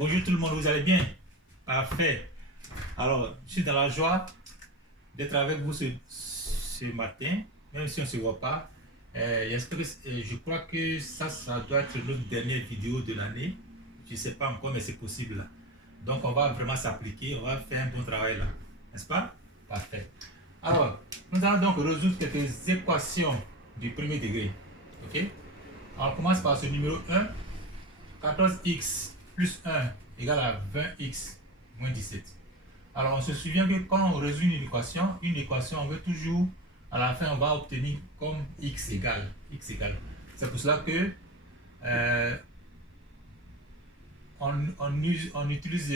Bonjour tout le monde, vous allez bien? Parfait. Alors, je suis dans la joie d'être avec vous ce matin, même si on ne se voit pas. Je crois que ça doit être notre dernière vidéo de l'année. Je ne sais pas encore, mais c'est possible là. Donc, on va vraiment s'appliquer, on va faire un bon travail là. N'est-ce pas? Parfait. Alors, nous allons donc résoudre quelques équations du premier degré. Ok? Alors, on commence par ce numéro 1. 14x plus 1 égale à 20x moins 17. Alors, on se souvient que quand on résout une équation, on veut toujours, à la fin, on va obtenir comme x égale. C'est pour cela que on utilise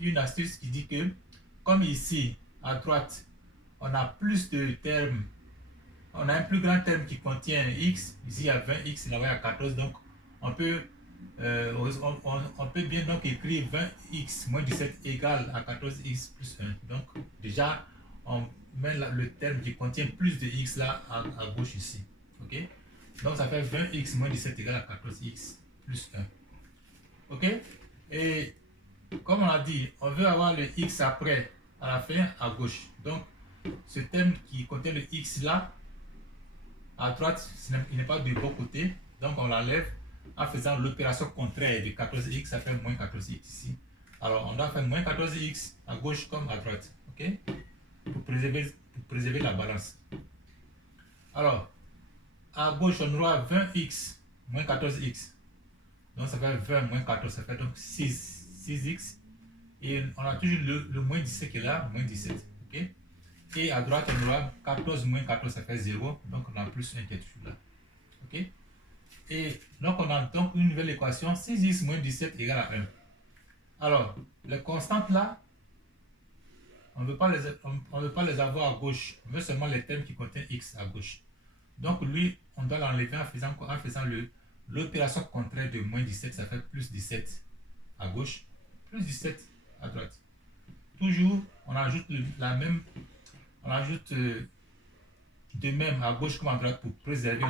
une astuce qui dit que, comme ici, à droite, on a plus de termes, on a un plus grand terme qui contient x, ici il y a 20x, là-bas il y a 14, donc on peut bien donc écrire 20x moins 17 égale à 14x plus 1. Donc déjà, on met le terme qui contient plus de x là à gauche ici. Ok? Donc ça fait 20x moins 17 égale à 14x plus 1. Ok? Et comme on a dit, on veut avoir le x après, à la fin, à gauche. Donc ce terme qui contient le x là, à droite, il n'est pas du bon côté. Donc on l'enlève en faisant l'opération contraire de 14x, ça fait moins 14x ici. Alors on doit faire moins 14x à gauche comme à droite. Ok? Pour préserver la balance. Alors, à gauche, on aura 20x moins 14x. Donc ça fait 20 moins 14, ça fait donc 6x. Et on a toujours le moins 17 qui est là, moins 17. Ok? Et à droite, on aura 14 moins 14, ça fait 0. Donc on a plus 1 qui est toujours là. Ok? Et donc on a donc une nouvelle équation, 6x moins 17 égale à 1. Alors, les constantes là, on ne veut pas les avoir à gauche. On veut seulement les termes qui contiennent x à gauche. Donc lui, on doit l'enlever en faisant l'opération contraire de moins 17, ça fait plus 17 à gauche, plus 17 à droite. Toujours, on ajoute de même à gauche comme à droite pour préserver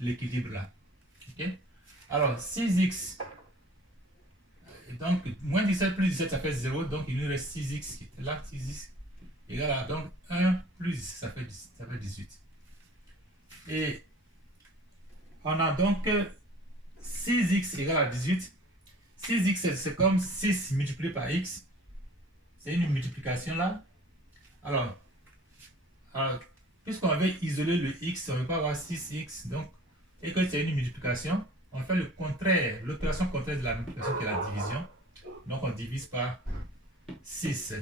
l'équilibre là. Ok? Alors 6x, donc moins 17 plus 17 ça fait 0, donc il nous reste 6x qui est là, 6x égale à donc 1 plus ça fait 18. Et on a donc 6x égale à 18. 6x c'est comme 6 multiplié par x. C'est une multiplication là. Alors puisqu'on veut isoler le x, on ne veut pas avoir 6x, donc, et que c'est une multiplication, on fait le contraire, l'opération contraire de la multiplication qui est la division. Donc on divise par 6.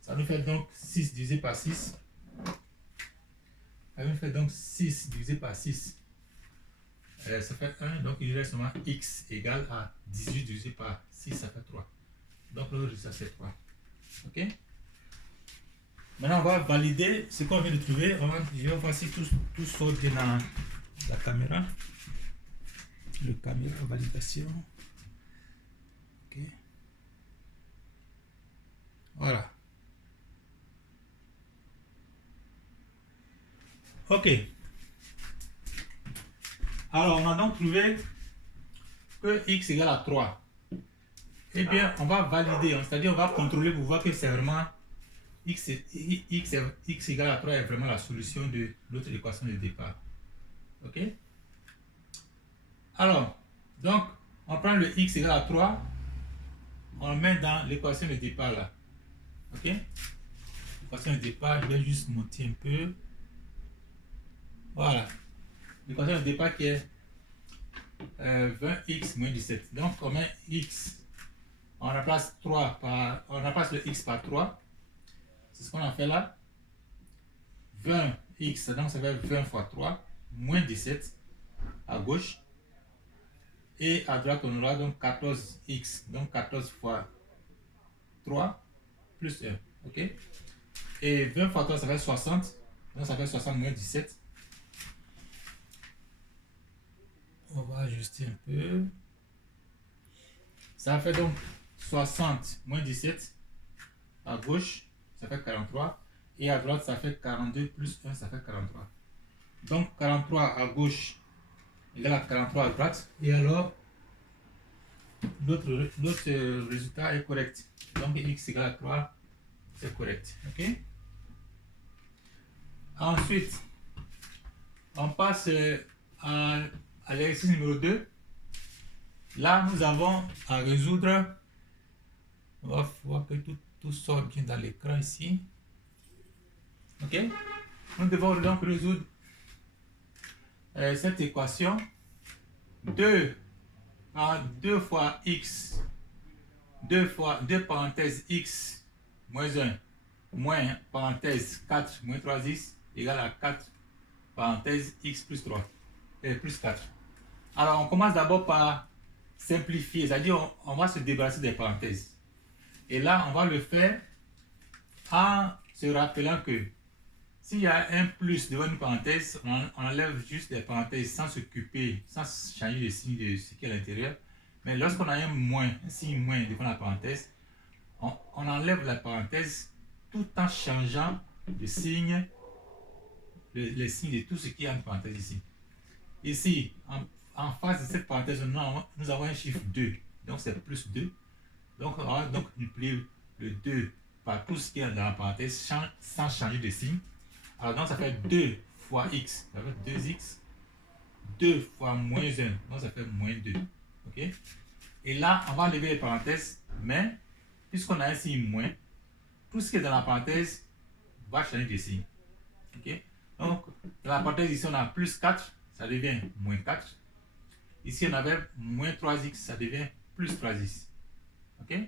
Ça nous fait donc 6 divisé par 6. Ça nous fait donc 6 divisé par 6. Ça fait 1, donc il reste seulement x égale à 18 divisé par 6, ça fait 3. Donc le résultat c'est 3. Ok? Maintenant, on va valider ce qu'on vient de trouver. Je vais voir si tout sort bien dans la caméra. Le caméra validation. Ok. Voilà. Ok. Alors, on a donc trouvé que x égale à 3. Eh bien, on va valider, c'est-à-dire on va contrôler pour voir que c'est vraiment x égale à 3 est vraiment la solution de l'autre équation de départ. Ok? Alors, donc, on prend le x égale à 3, on le met dans l'équation de départ là. Ok? L'équation de départ, je vais juste monter un peu. Voilà. L'équation de départ qui est 20x moins 17. Donc, on met x, on remplace le x par 3. C'est ce qu'on a fait là. 20x, donc ça fait 20 fois 3, moins 17 à gauche. Et à droite, on aura donc 14x, donc 14 fois 3 plus 1. Ok? Et 20 fois 3, ça fait 60. Donc ça fait 60 moins 17. On va ajuster un peu. Ça fait donc 60 moins 17 à gauche, ça fait 43. Et à droite, ça fait 42 plus 1, ça fait 43. Donc 43 à gauche, égale à 43 à droite. Et alors, notre résultat est correct. Donc x égale à 3, c'est correct. Ok. Ensuite, on passe à l'exercice numéro 2. Là, nous avons à résoudre. On va voir que tout sort bien dans l'écran ici. Ok. Nous devons donc résoudre cette équation. 2 fois x, 2 parenthèses x moins 1 moins parenthèse 4 moins 3x égale à 4 parenthèse x plus 3 et plus 4. Alors on commence d'abord par simplifier, c'est-à-dire on va se débarrasser des parenthèses. Et là on va le faire en se rappelant que s'il y a un plus devant une parenthèse, on enlève juste les parenthèses sans s'occuper, sans changer le signe de ce qui est à l'intérieur. Mais lorsqu'on a un signe moins devant la parenthèse, on enlève la parenthèse tout en changeant le signe, les signes de tout ce qui est en parenthèse ici. Ici, en face de cette parenthèse, nous avons un chiffre 2. Donc c'est plus 2. Donc on va donc multiplier le 2 par tout ce qui est dans la parenthèse sans changer de signe. Alors donc ça fait 2 fois x, ça fait 2x. 2 fois moins 1, donc ça fait moins 2. Ok. Et là, on va enlever les parenthèses, mais puisqu'on a un signe moins, tout ce qui est dans la parenthèse va changer de signe. Ok. Donc, dans la parenthèse ici, on a plus 4, ça devient moins 4. Ici, on avait moins 3x, ça devient plus 3x. Ok.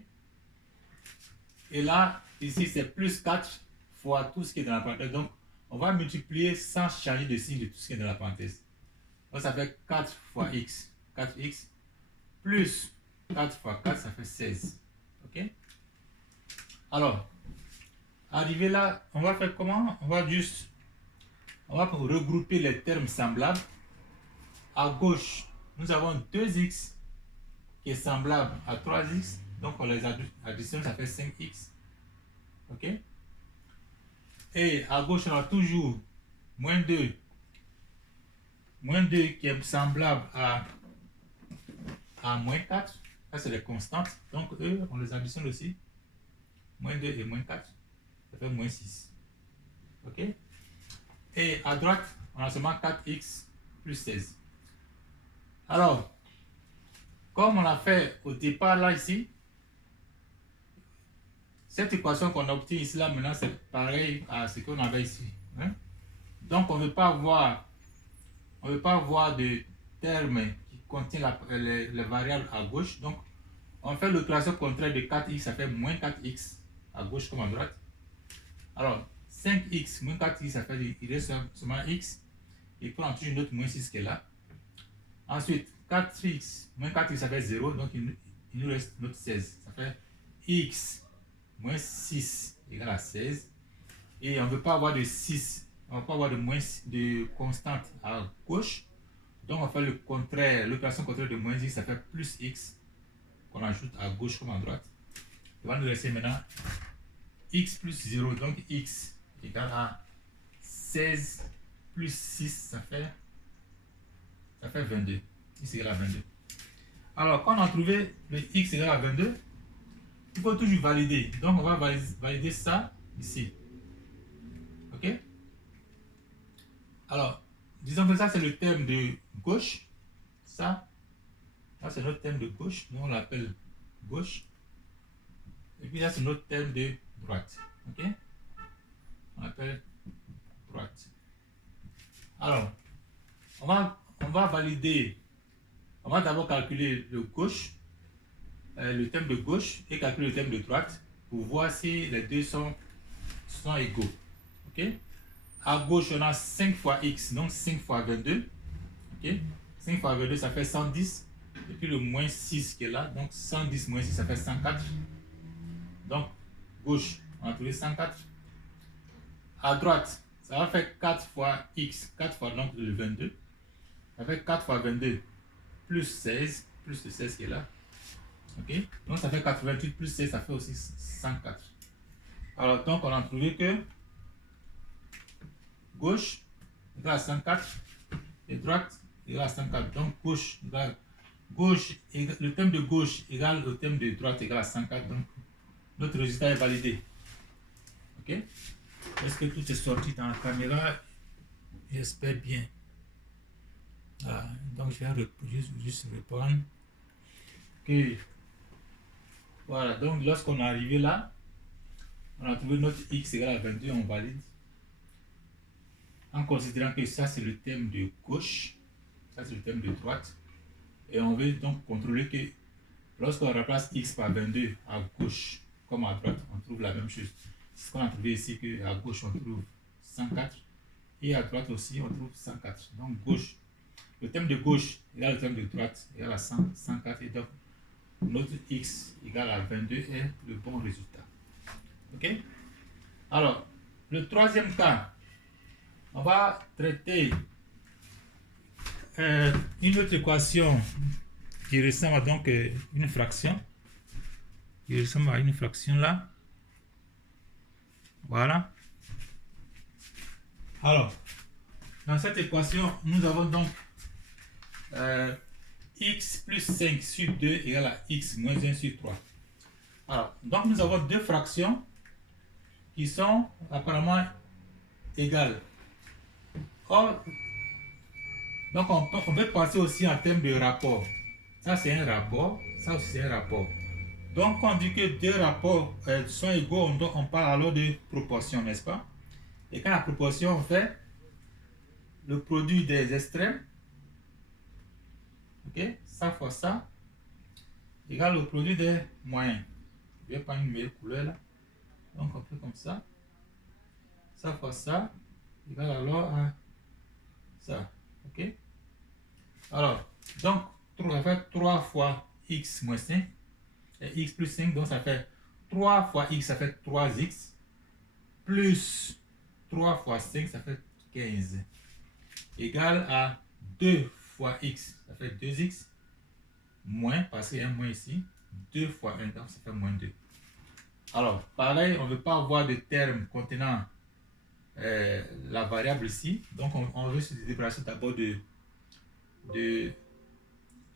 Et là, ici, c'est plus 4 fois tout ce qui est dans la parenthèse. Donc, on va multiplier sans changer de signe de tout ce qui est dans la parenthèse. Donc, ça fait 4 fois x, 4x, plus 4 fois 4, ça fait 16. Ok. Alors, arrivé là, on va faire comment? On va regrouper les termes semblables. À gauche, nous avons 2x qui est semblable à 3x. Donc, on les additionne, ça fait 5x. Ok. Et à gauche, on a toujours moins 2. Moins 2 qui est semblable à moins 4. Ça, c'est les constantes. Donc, eux, on les additionne aussi. Moins 2 et moins 4. Ça fait moins 6. Ok. Et à droite, on a seulement 4x plus 16. Alors, comme on a fait au départ là ici, cette équation qu'on obtient ici là maintenant, c'est pareil à ce qu'on avait ici. Hein? Donc, on ne veut pas avoir de termes qui contiennent les variables à gauche. Donc, on fait l'opération contraire de 4x, ça fait moins 4x à gauche comme à droite. Alors, 5x moins 4x, ça fait il reste seulement x. Et puis on touche une autre moins 6 qui est là. Ensuite, 4x moins 4x, ça fait 0. Donc, il nous reste notre 16. Ça fait x moins 6 égale à 16. Et on ne veut pas avoir de 6. On ne veut pas avoir de constante à gauche. Donc, on fait le contraire. L'opération contraire de moins x, ça fait plus x qu'on ajoute à gauche comme à droite. Il va nous rester maintenant x plus 0. Donc, x égale à 16 plus 6, ça fait 22. X égale à 22. Alors, quand on a trouvé le x égale à 22, il faut toujours valider. Donc, on va valider ça ici. Ok? Alors, disons que ça, c'est le terme de gauche. Ça c'est notre terme de gauche. Nous, on l'appelle gauche. Et puis là, c'est notre terme de droite. Ok? On l'appelle droite. Alors, on va valider. On va d'abord calculer le gauche, le terme de gauche et calculer le terme de droite pour voir si les deux sont égaux. Ok? À gauche, on a 5 fois x, donc 5 fois 22. Ok? 5 fois 22, ça fait 110. Et puis le moins 6 qui est là, donc 110 moins 6, ça fait 104. Donc, gauche, on a trouvé 104. À droite, ça va faire 4 fois x, 4 fois donc le 22. Ça fait 4 fois 22 plus 16, plus le 16 qui est là. Ok? Donc ça fait 88 plus 16, ça fait aussi 104. Alors donc on a trouvé que gauche égale à 104 et droite égale à 104. Donc gauche égale gauche, le thème de gauche égale le thème de droite égale à 104. Donc notre résultat est validé. Ok? Est-ce que tout est sorti dans la caméra? J'espère bien. Voilà. Donc je vais juste répondre que voilà. Donc lorsqu'on est arrivé là, on a trouvé notre x égale à 22, on valide. En considérant que ça c'est le thème de gauche, ça c'est le thème de droite. Et on veut donc contrôler que lorsqu'on remplace x par 22 à gauche comme à droite, on trouve la même chose. C'est ce qu'on a trouvé ici, qu'à gauche on trouve 104 et à droite aussi on trouve 104. Donc gauche, le thème de gauche égale le thème de droite égale à 104 et donc notre x égale à 22 est le bon résultat. Ok? Alors, le troisième cas, on va traiter une autre équation qui ressemble à donc une fraction. Qui ressemble à une fraction là. Voilà. Alors, dans cette équation, nous avons donc x plus 5 sur 2 égale à x moins 1 sur 3. Alors, donc nous avons deux fractions qui sont apparemment égales. Or, donc on peut passer aussi en termes de rapport. Ça c'est un rapport, ça aussi c'est un rapport. Donc quand on dit que deux rapports sont égaux, on parle alors de proportion, n'est-ce pas? Et quand la proportion, on fait le produit des extrêmes, ok, ça fois ça, égale au produit des moyens. Je vais prendre une nouvelle couleur là. Donc on fait comme ça. Ça fois ça, égale alors à ça. Ok? Alors, donc, ça fait 3 fois x moins 5. Et x plus 5, donc ça fait 3 fois x, ça fait 3x. Plus 3 fois 5, ça fait 15. Égal à 2 fois x, ça fait 2x. Moins, parce qu'il y a un moins ici. 2 fois 1, donc ça fait moins 2. Alors, pareil, on ne veut pas avoir de terme contenant la variable ici. Donc, on veut se débarrasser d'abord de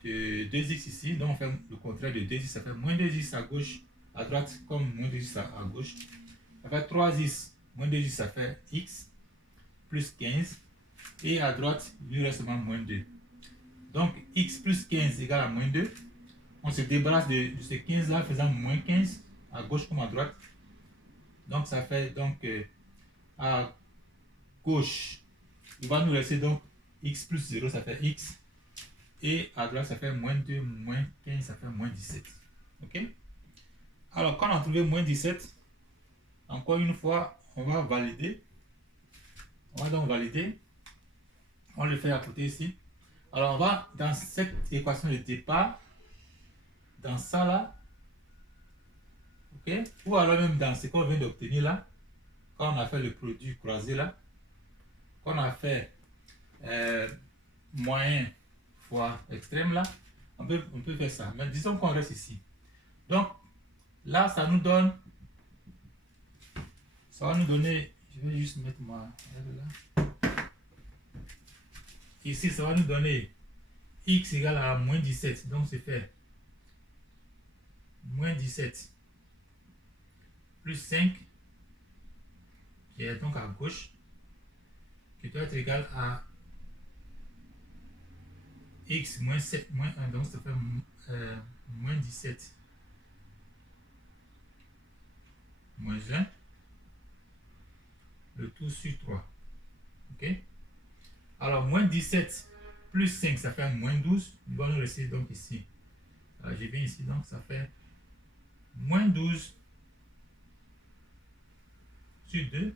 2x ici. Donc, on fait le contraire de 2x. Ça fait moins 2x à gauche, à droite, comme moins 2x à gauche. Ça fait 3x. Moins 2x, ça fait x. Plus 15. Et à droite, il nous reste seulement moins 2. Donc, x plus 15 égale à moins 2. On se débarrasse de ce 15 là, faisant moins 15 à gauche comme à droite. Donc, ça fait donc à gauche, il va nous rester donc x plus 0, ça fait x. Et à droite, ça fait moins 2, moins 15, ça fait moins 17. Ok? Alors, quand on a trouvé moins 17, encore une fois, on va valider. On va donc valider. On le fait à côté ici. Alors, on va dans cette équation de départ, dans ça là, ok? Ou alors même dans ce qu'on vient d'obtenir là, quand on a fait le produit croisé là, quand on a fait moyen fois extrême là, on peut faire ça. Mais disons qu'on reste ici. Donc, là, ça va nous donner, je vais juste mettre ma règle là. Ici, ça va nous donner x égale à moins 17. Donc, c'est fait moins 17 plus 5, qui est donc à gauche, qui doit être égal à x moins 7 moins 1. Donc, ça fait moins 17 moins 1. Le tout sur 3. Ok? Alors, moins 17 plus 5, ça fait moins 12. Il va nous rester donc ici. Alors, je viens ici, donc ça fait moins 12 sur 2,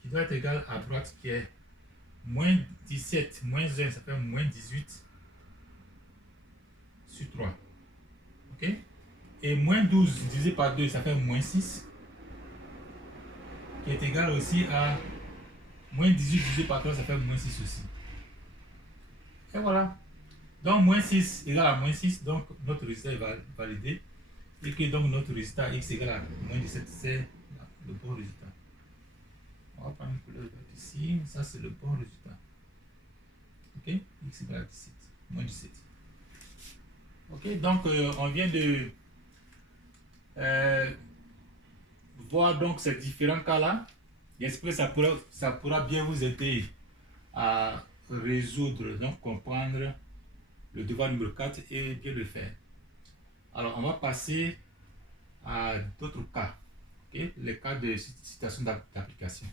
qui doit être égal à droite, qui est moins 17 moins 1, ça fait moins 18 sur 3. Ok? Et moins 12 divisé par 2, ça fait moins 6, qui est égal aussi à moins 18 divisé par 3, ça fait moins 6 aussi. Et voilà. Donc, moins 6 égale à moins 6, donc notre résultat est validé. Et que donc notre résultat x égale à moins 17, c'est le bon résultat. On va prendre une couleur verte ici, ça c'est le bon résultat. Ok, x égale à 17, moins 17. Ok, donc on vient de voir donc ces différents cas-là. J'espère que ça pourra bien vous aider à résoudre, donc comprendre le devoir numéro 4 et bien le faire. Alors, on va passer à d'autres cas, okay? Les cas de situation d'application.